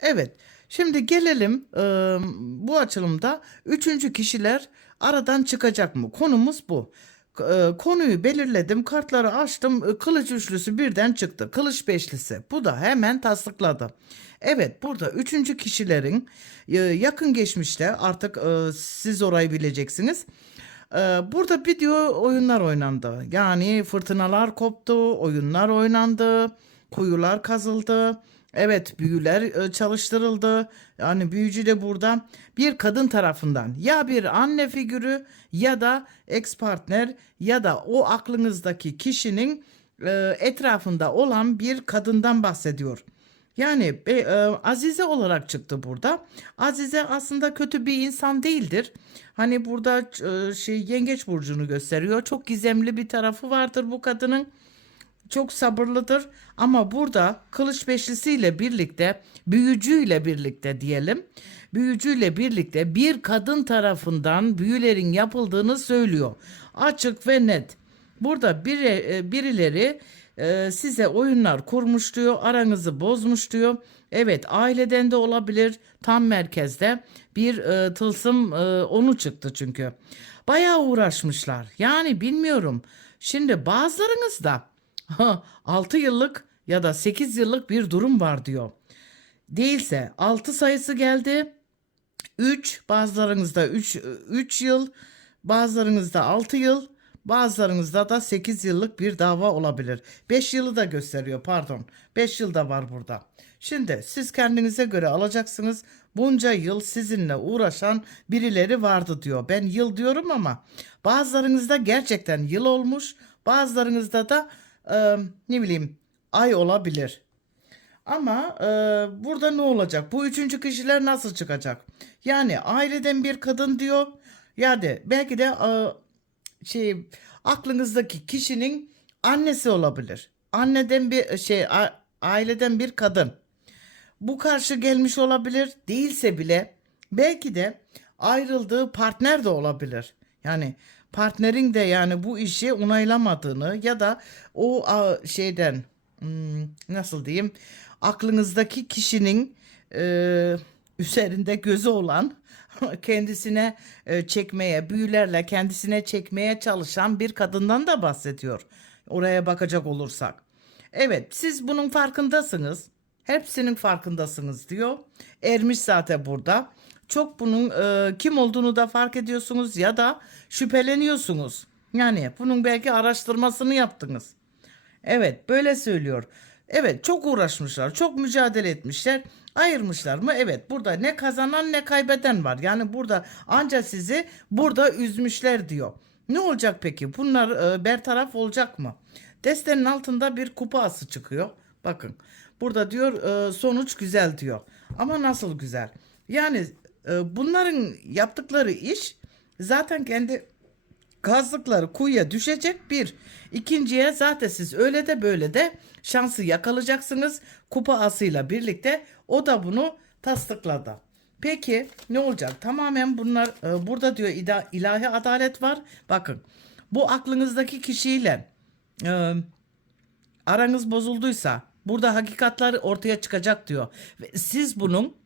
Evet. Şimdi gelelim e, bu açılımda üçüncü kişiler aradan çıkacak mı? Konumuz bu. E, konuyu belirledim, kartları açtım, e, kılıç üçlüsü birden çıktı. Kılıç beşlisi. Bu da hemen taslıkladı. Evet, burada üçüncü kişilerin e, yakın geçmişte artık e, siz orayı bileceksiniz. E, burada video oyunlar oynandı. Yani fırtınalar koptu, oyunlar oynandı, kuyular kazıldı. Evet büyüler e, çalıştırıldı. Yani büyücü de burada bir kadın tarafından ya bir anne figürü ya da ex partner ya da o aklınızdaki kişinin e, etrafında olan bir kadından bahsediyor. Yani e, Azize olarak çıktı burada. Azize aslında kötü bir insan değildir. Hani burada e, şey yengeç burcunu gösteriyor. Çok gizemli bir tarafı vardır bu kadının çok sabırlıdır ama burada kılıç beşlisiyle birlikte büyücüyle birlikte diyelim büyücüyle birlikte bir kadın tarafından büyülerin yapıldığını söylüyor. Açık ve net. Burada biri, e, birileri e, size oyunlar kurmuş diyor, aranızı bozmuş diyor. Evet aileden de olabilir tam merkezde bir e, tılsım onu çıktı çünkü. Bayağı uğraşmışlar. Yani bilmiyorum. Şimdi bazılarınızda 6 yıllık ya da 8 yıllık bir durum var diyor. Değilse 6 sayısı geldi. 3 bazılarınızda 3 3 yıl, bazılarınızda 6 yıl, bazılarınızda da 8 yıllık bir dava olabilir. 5 yılı da gösteriyor pardon. 5 yıl da var burada. Şimdi siz kendinize göre alacaksınız. Bunca yıl sizinle uğraşan birileri vardı diyor. Ben yıl diyorum ama bazılarınızda gerçekten yıl olmuş. Bazılarınızda da e, ne bileyim ay olabilir. Ama e, burada ne olacak? Bu üçüncü kişiler nasıl çıkacak? Yani aileden bir kadın diyor. Yani belki de e, şey aklınızdaki kişinin annesi olabilir. Anneden bir şey aileden bir kadın. Bu karşı gelmiş olabilir. Değilse bile belki de ayrıldığı partner de olabilir. Yani partnerin de yani bu işi onaylamadığını ya da o şeyden hmm, nasıl diyeyim aklınızdaki kişinin e, üzerinde gözü olan kendisine e, çekmeye büyülerle kendisine çekmeye çalışan bir kadından da bahsediyor. Oraya bakacak olursak. Evet siz bunun farkındasınız. Hepsinin farkındasınız diyor. Ermiş zaten burada. Çok bunun e, kim olduğunu da fark ediyorsunuz ya da şüpheleniyorsunuz. Yani bunun belki araştırmasını yaptınız. Evet böyle söylüyor. Evet çok uğraşmışlar, çok mücadele etmişler. Ayırmışlar mı? Evet burada ne kazanan ne kaybeden var. Yani burada anca sizi burada üzmüşler diyor. Ne olacak peki? Bunlar e, bertaraf olacak mı? Destenin altında bir kupa ası çıkıyor. Bakın burada diyor e, sonuç güzel diyor. Ama nasıl güzel? Yani e, bunların yaptıkları iş zaten kendi kazdıkları kuyuya düşecek bir. İkinciye zaten siz öyle de böyle de şansı yakalayacaksınız kupa asıyla birlikte. O da bunu tasdikladı. Peki ne olacak? Tamamen bunlar e, burada diyor ilahi adalet var. Bakın bu aklınızdaki kişiyle e, aranız bozulduysa burada hakikatler ortaya çıkacak diyor. Ve siz bunun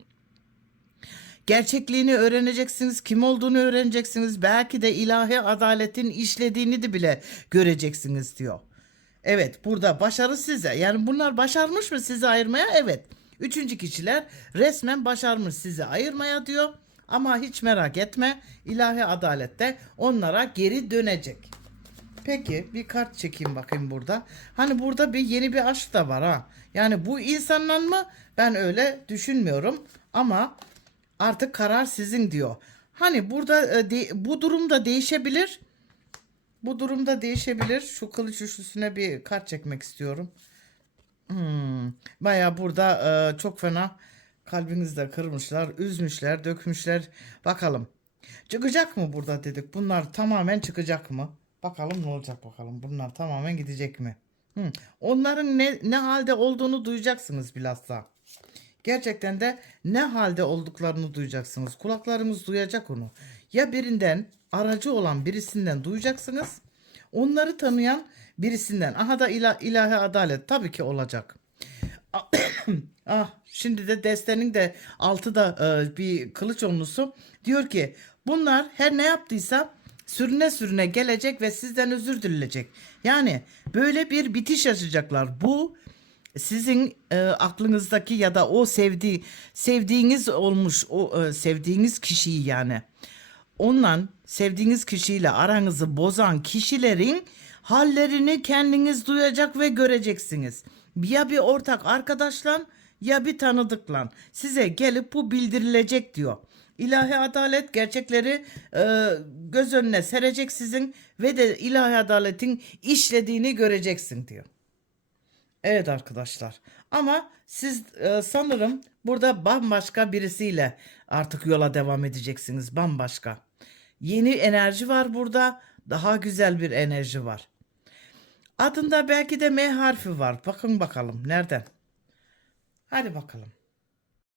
Gerçekliğini öğreneceksiniz, kim olduğunu öğreneceksiniz. Belki de ilahi adaletin işlediğini de bile göreceksiniz diyor. Evet burada başarı size. Yani bunlar başarmış mı sizi ayırmaya? Evet. Üçüncü kişiler resmen başarmış sizi ayırmaya diyor. Ama hiç merak etme ilahi adalette onlara geri dönecek. Peki bir kart çekeyim bakayım burada. Hani burada bir yeni bir aşk da var ha. Yani bu insanla mı? Ben öyle düşünmüyorum. Ama artık karar sizin diyor. Hani burada e, bu durumda değişebilir. Bu durumda değişebilir. Şu kılıç üçlüsüne bir kart çekmek istiyorum. Hmm, Baya burada e, çok fena kalbinizde kırmışlar, üzmüşler, dökmüşler. Bakalım. Çıkacak mı burada dedik. Bunlar tamamen çıkacak mı? Bakalım ne olacak bakalım. Bunlar tamamen gidecek mi? Hmm. Onların ne, ne halde olduğunu duyacaksınız bilhassa. Gerçekten de ne halde olduklarını duyacaksınız. Kulaklarımız duyacak onu. Ya birinden aracı olan birisinden duyacaksınız. Onları tanıyan birisinden. Aha da ila, ilahi adalet tabii ki olacak. ah şimdi de destenin de altı da e, bir kılıç onlusu diyor ki bunlar her ne yaptıysa sürüne sürüne gelecek ve sizden özür dilenecek. Yani böyle bir bitiş yaşayacaklar. Bu sizin e, aklınızdaki ya da o sevdiği sevdiğiniz olmuş o e, sevdiğiniz kişiyi yani onunla sevdiğiniz kişiyle aranızı bozan kişilerin hallerini kendiniz duyacak ve göreceksiniz. Ya bir ortak arkadaşla ya bir tanıdıkla size gelip bu bildirilecek diyor. İlahi adalet gerçekleri e, göz önüne serecek sizin ve de ilahi adaletin işlediğini göreceksin diyor. Evet arkadaşlar. Ama siz e, sanırım burada bambaşka birisiyle artık yola devam edeceksiniz. Bambaşka. Yeni enerji var burada. Daha güzel bir enerji var. Adında belki de M harfi var. Bakın bakalım nereden. Hadi bakalım.